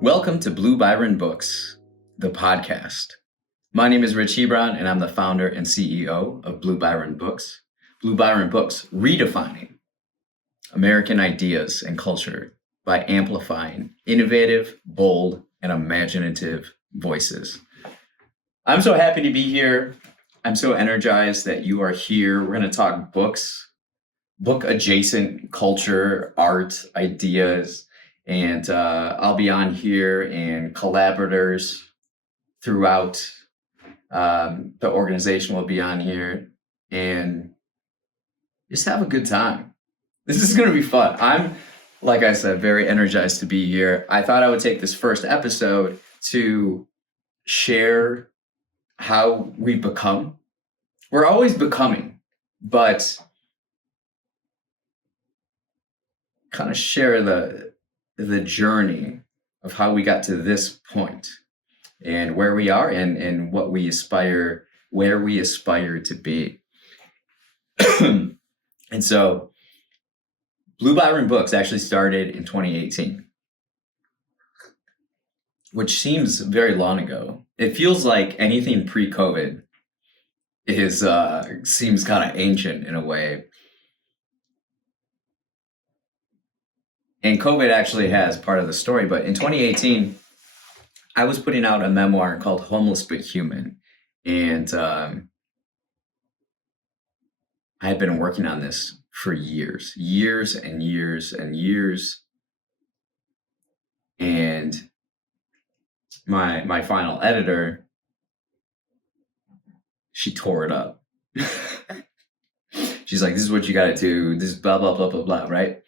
Welcome to Blue Byron Books, the podcast. My name is Rich Hebron, and I'm the founder and CEO of Blue Byron Books. Blue Byron Books, redefining American ideas and culture by amplifying innovative, bold, and imaginative voices. I'm so happy to be here. I'm so energized that you are here. We're going to talk books, book-adjacent culture, art, ideas, and I'll be on here and collaborators throughout the organization will be on here and just have a good time. This is going to be fun. I'm, like I said, very energized to be here. I thought I would take this first episode to share how we become. We're always becoming, but kind of share the journey of how we got to this point and where we are and what we aspire, where we aspire to be. And so Blue Byron Books actually started in 2018, which seems very long ago. It feels like anything pre-COVID seems kind of ancient in a way. And COVID actually has part of the story, but in 2018, I was putting out a memoir called Homeless But Human. And I had been working on this for years and years and years. And my final editor, she tore it up. She's like, this is what you got to do. This is blah, blah, blah, blah, blah, right?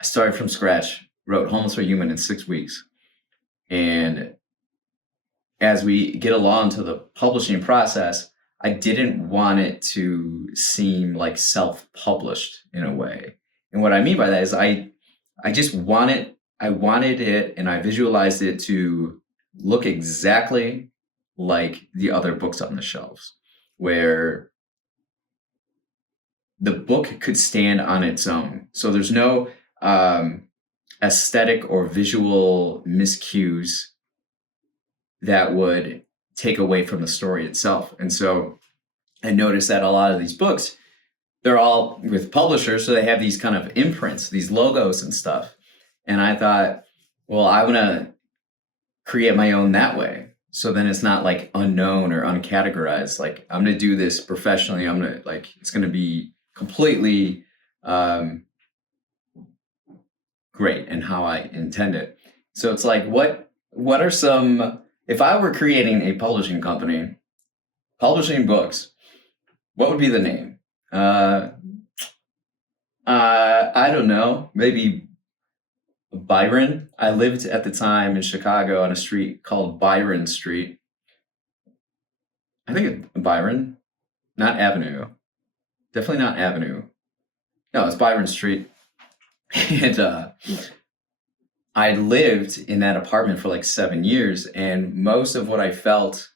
I started from scratch, wrote Homeless But Human in 6 weeks. And as we get along to the publishing process, I didn't want it to seem like self-published in a way. And what I mean by that is I wanted it and I visualized it to look exactly like the other books on the shelves, where the book could stand on its own. So there's no aesthetic or visual miscues that would take away from the story itself. And so I noticed that a lot of these books, they're all with publishers, so they have these kind of imprints, these logos and stuff. And I thought, well, I want to create my own that way. So then it's not like unknown or uncategorized. Like, I'm going to do this professionally. It's going to be completely great and how I intend it. So it's like, what are some, if I were creating a publishing company, publishing books, what would be the name? I don't know, maybe Byron. I lived at the time in Chicago on a street called Byron Street. I think it's Byron, not Avenue. Definitely not Avenue. No, it's Byron Street. And I lived in that apartment for like 7 years, and most of what I felt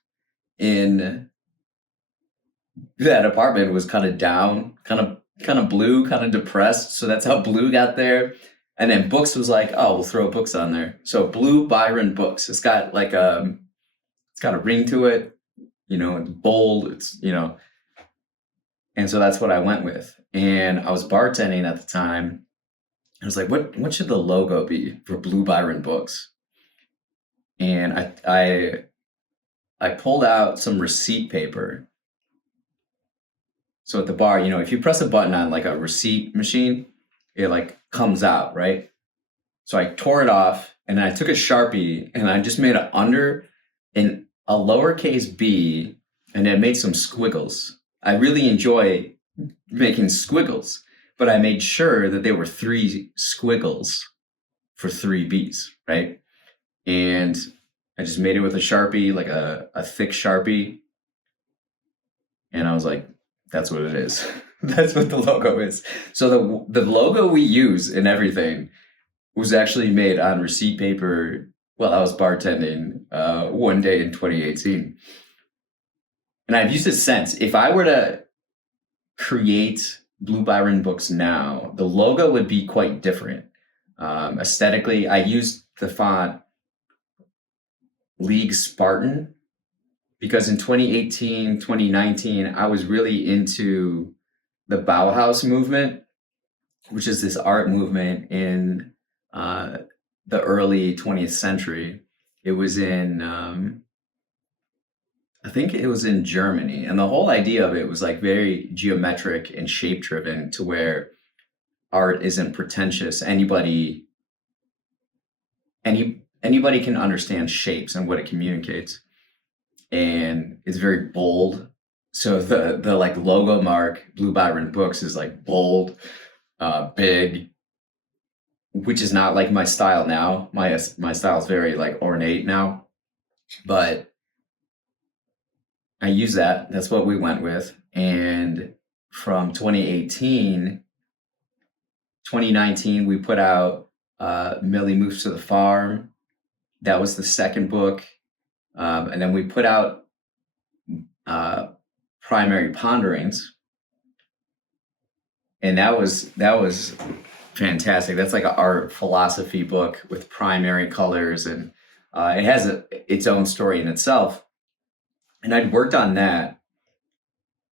in that apartment was kind of down, kind of blue, kind of depressed. So that's how Blue got there. And then Books was like, oh, we'll throw books on there. So Blue Byron Books. It's got like it's got a ring to it, it's bold, and so that's what I went with. And I was bartending at the time. I was like, what should the logo be for Blue Byron Books? And I pulled out some receipt paper. So at the bar, if you press a button on like a receipt machine, it like comes out, right? So I tore it off and I took a Sharpie and I just made a lowercase b and then made some squiggles. I really enjoy making squiggles, but I made sure that there were 3 squiggles for 3 B's, right? And I just made it with a Sharpie, like a thick Sharpie. And I was like, that's what it is. That's what the logo is. So the logo we use in everything was actually made on receipt paper while I was bartending one day in 2018. And I've used it since. If I were to create Blue Byron Books now, the logo would be quite different. Aesthetically, I used the font League Spartan, because in 2018, 2019, I was really into the Bauhaus movement, which is this art movement in the early 20th century. It was in, I think it was in Germany. And the whole idea of it was like very geometric and shape driven, to where art isn't pretentious. Anybody can understand shapes and what it communicates. And it's very bold. So the like logo mark, Blue Byron Books, is like bold, big, which is not like my style now. My style is very like ornate now, but I use that. That's what we went with. And from 2018, 2019, we put out Millie Moves to the Farm. That was the second book. And then we put out Primary Ponderings. And that was fantastic. That's like an art philosophy book with primary colors, and it has its own story in itself. And I'd worked on that.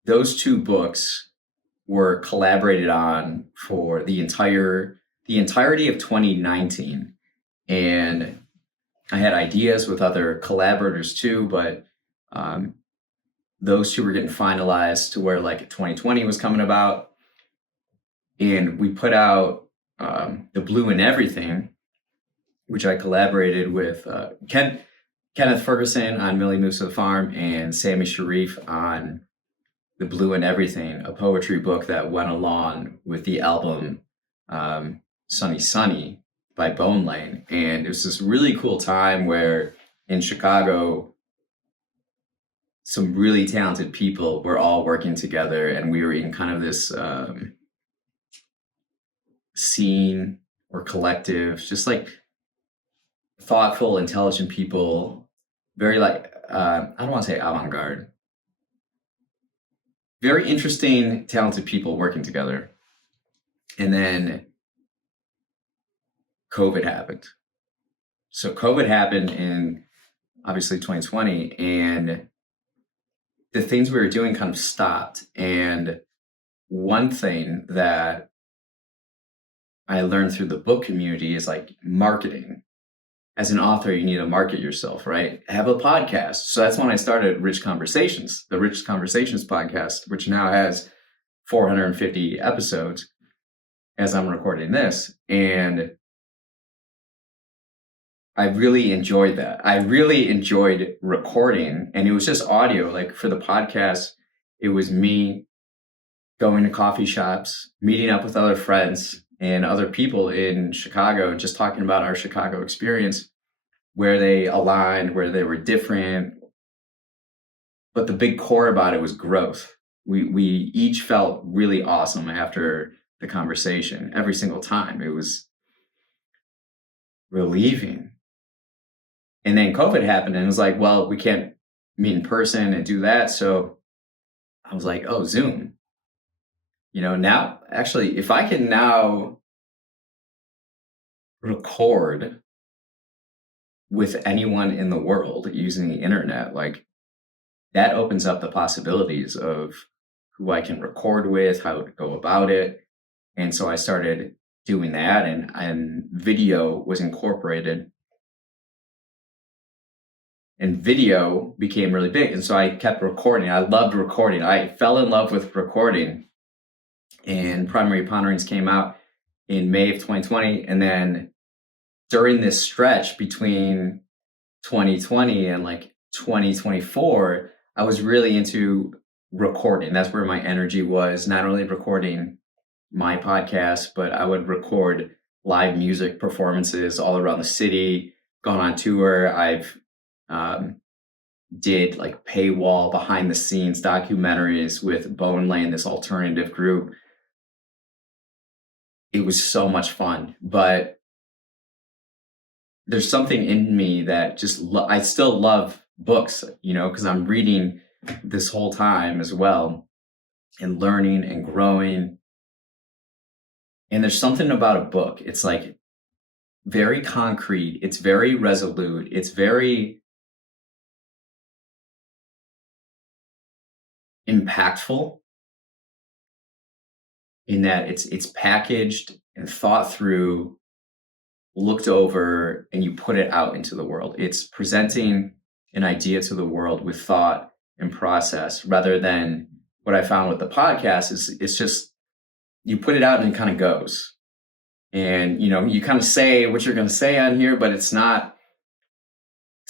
Those two books were collaborated on for the entirety of 2019. And I had ideas with other collaborators too, but those two were getting finalized to where like 2020 was coming about. And we put out The Blue in Everything, which I collaborated with Kenneth Ferguson on Millie Moves to the Farm and Sammy Sharif on The Blue in Everything, a poetry book that went along with the album Sunny Sunny by Bone Lane. And it was this really cool time where in Chicago, some really talented people were all working together, and we were in kind of this scene or collective, just like thoughtful, intelligent people, very like, I don't want to say avant-garde, very interesting, talented people working together. And then COVID happened. So COVID happened in obviously 2020, and the things we were doing kind of stopped. And one thing that I learned through the book community is like marketing. As an author, you need to market yourself, right? Have a podcast. So that's when I started Rich Conversations, the Rich Conversations podcast, which now has 450 episodes as I'm recording this. And I really enjoyed that. I really enjoyed recording, and it was just audio. Like for the podcast, it was me going to coffee shops, meeting up with other friends and other people in Chicago, and just talking about our Chicago experience, where they aligned, where they were different. But the big core about it was growth. We each felt really awesome after the conversation every single time. It was relieving. And then COVID happened, and it was like, well, we can't meet in person and do that. So I was like, oh, Zoom. Now, actually, if I can now record with anyone in the world using the internet, like that opens up the possibilities of who I can record with, how to go about it. And so I started doing that, and video was incorporated. And video became really big. And so I kept recording. I loved recording. I fell in love with recording. And Primary Ponderings came out in May of 2020. And then during this stretch between 2020 and like 2024, I was really into recording. That's where my energy was, not only recording my podcast, but I would record live music performances all around the city, gone on tour. I've did like paywall behind the scenes documentaries with Bone Lane, this alternative group. It was so much fun, but there's something in me that just, I still love books, because I'm reading this whole time as well and learning and growing. And there's something about a book. It's like very concrete. It's very resolute. It's very impactful in that it's packaged and thought through, looked over, and you put it out into the world. It's presenting an idea to the world with thought and process, rather than what I found with the podcast is it's just you put it out and it kind of goes. And you kind of say what you're going to say on here, but it's not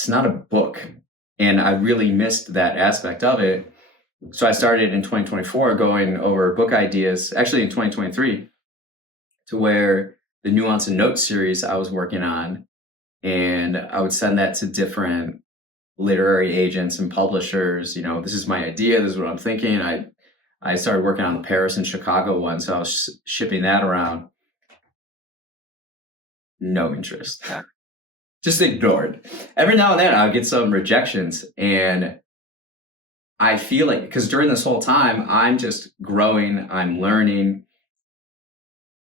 a book. And I really missed that aspect of it. So I started in 2024 going over book ideas, actually in 2023, to where the Nuance and Notes series I was working on, and I would send that to different literary agents and publishers. This is my idea. This is what I'm thinking. I started working on the Paris and Chicago one, so I was shipping that around. No interest. Just ignored. Every now and then I'll get some rejections, and I feel like, because during this whole time, I'm just growing, I'm learning.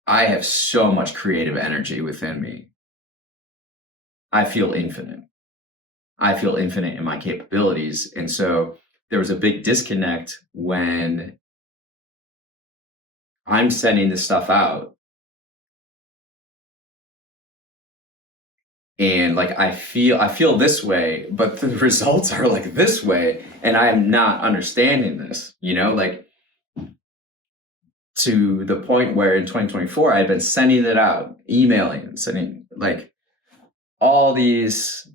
I have so much creative energy within me. I feel infinite. I feel infinite in my capabilities. And so there was a big disconnect when I'm sending this stuff out. And like, I feel this way, but the results are like this way. And I am not understanding this, like, to the point where in 2024, I had been sending it out, emailing, sending like all these,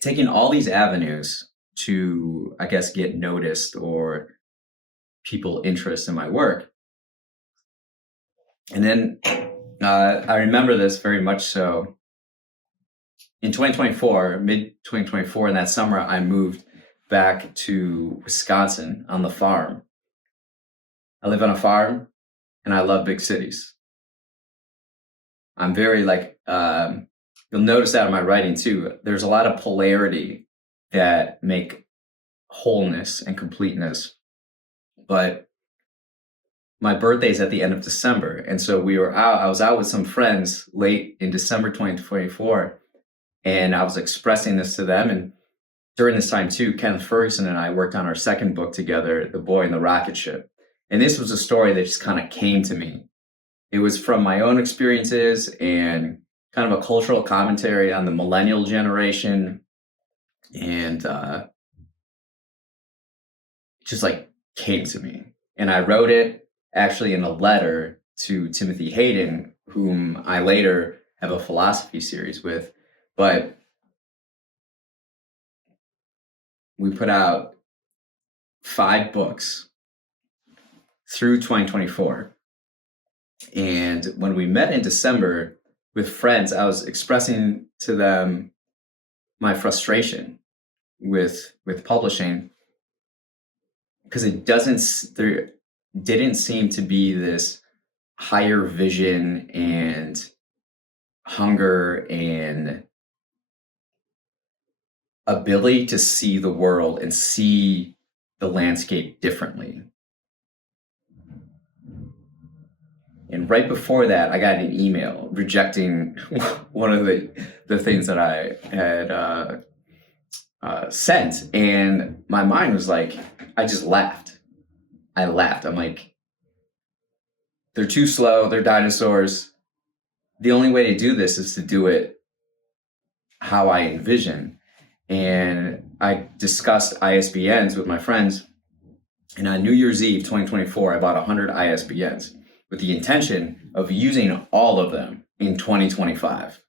taking all these avenues to, I guess, get noticed or people interest in my work. And then I remember this very much so. In 2024, mid 2024, in that summer, I moved back to Wisconsin on the farm. I live on a farm and I love big cities. I'm very you'll notice that in my writing too. There's a lot of polarity that make wholeness and completeness. But my birthday's at the end of December. And so I was out with some friends late in December 2024. And I was expressing this to them. And during this time too, Kenneth Ferguson and I worked on our second book together, The Boy in the Rocket Ship. And this was a story that just kind of came to me. It was from my own experiences and kind of a cultural commentary on the millennial generation. And just like came to me. And I wrote it actually in a letter to Timothy Hayden, whom I later have a philosophy series with. But we put out 5 books through 2024. And when we met in December with friends, I was expressing to them my frustration with publishing, because there didn't seem to be this higher vision and hunger and ability to see the world and see the landscape differently. And right before that, I got an email rejecting one of the things that I had sent. And my mind was like, I just laughed. I'm like, they're too slow. They're dinosaurs. The only way to do this is to do it how I envision. And I discussed ISBNs with my friends. And on New Year's Eve, 2024, I bought 100 ISBNs with the intention of using all of them in 2025.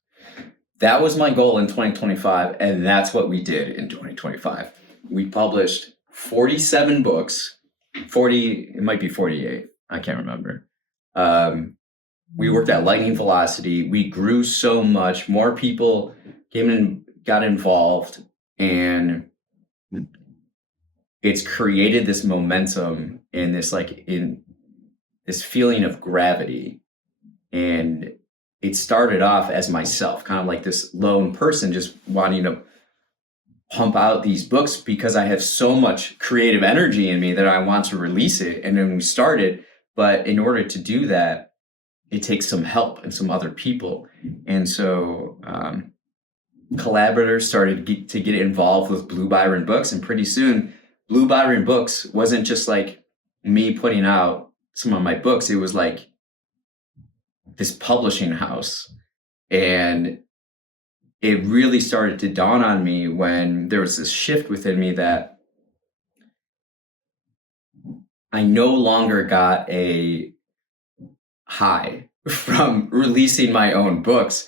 That was my goal in 2025, and that's what we did in 2025. We published 47 books, 40, it might be 48, I can't remember. We worked at lightning velocity. We grew so much. More people came in, got involved, and it's created this momentum and this this feeling of gravity. And it started off as myself, kind of like this lone person just wanting to pump out these books because I have so much creative energy in me that I want to release it. And then we started, but in order to do that, it takes some help and some other people. And so collaborators started to get involved with Blue Byron Books. And pretty soon, Blue Byron Books wasn't just like me putting out some of my books. It was like this publishing house. And it really started to dawn on me when there was this shift within me that I no longer got a high from releasing my own books.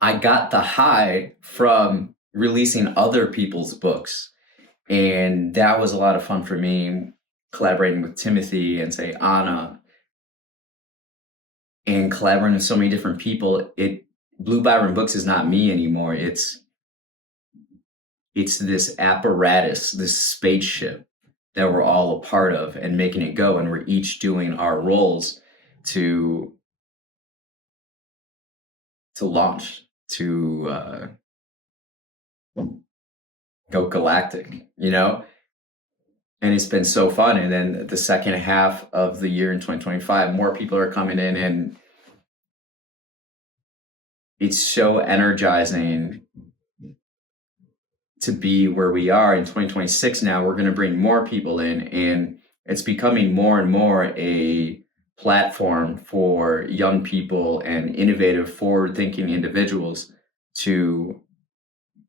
I got the high from releasing other people's books. And that was a lot of fun for me, collaborating with Timothy and say Anna, and collaborating with so many different people. Blue Byron Books is not me anymore. It's this apparatus, this spaceship that we're all a part of and making it go. And we're each doing our roles to launch, to go galactic, And it's been so fun. And then the second half of the year in 2025, more people are coming in, and it's so energizing to be where we are in 2026. Now we're going to bring more people in, and it's becoming more and more a platform for young people and innovative, forward-thinking individuals to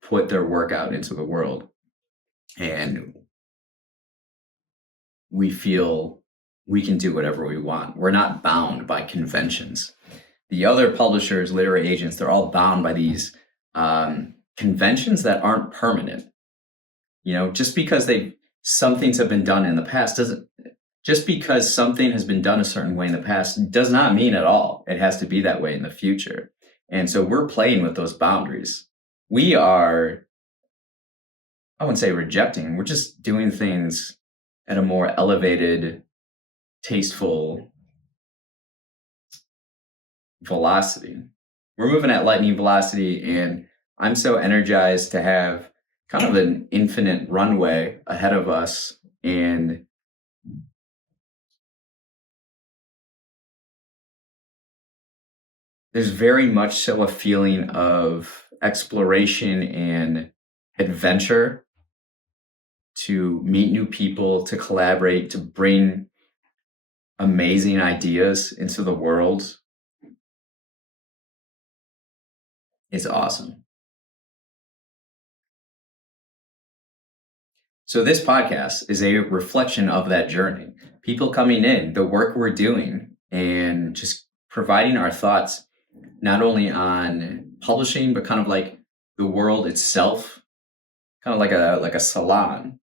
put their work out into the world. And we feel we can do whatever we want. We're not bound by conventions. The other publishers, literary agents, they're all bound by these conventions that aren't permanent. Just because some things have been done in the past just because something has been done a certain way in the past does not mean at all it has to be that way in the future. And so we're playing with those boundaries. We are, I wouldn't say rejecting, we're just doing things at a more elevated, tasteful velocity. We're moving at lightning velocity, and I'm so energized to have kind of an infinite runway ahead of us. And there's very much so a feeling of exploration and adventure, to meet new people, to collaborate, to bring amazing ideas into the world. It's awesome. So this podcast is a reflection of that journey. People coming in, the work we're doing, and just providing our thoughts, not only on publishing, but kind of like the world itself, kind of like a salon,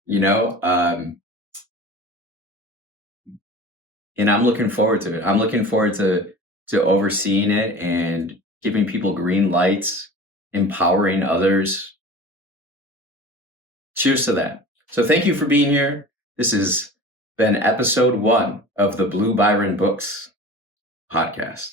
and I'm looking forward to it. I'm looking forward to overseeing it and giving people green lights, empowering others. Cheers to that. So thank you for being here. This has been episode 1 of the Blue Byron Books Podcast.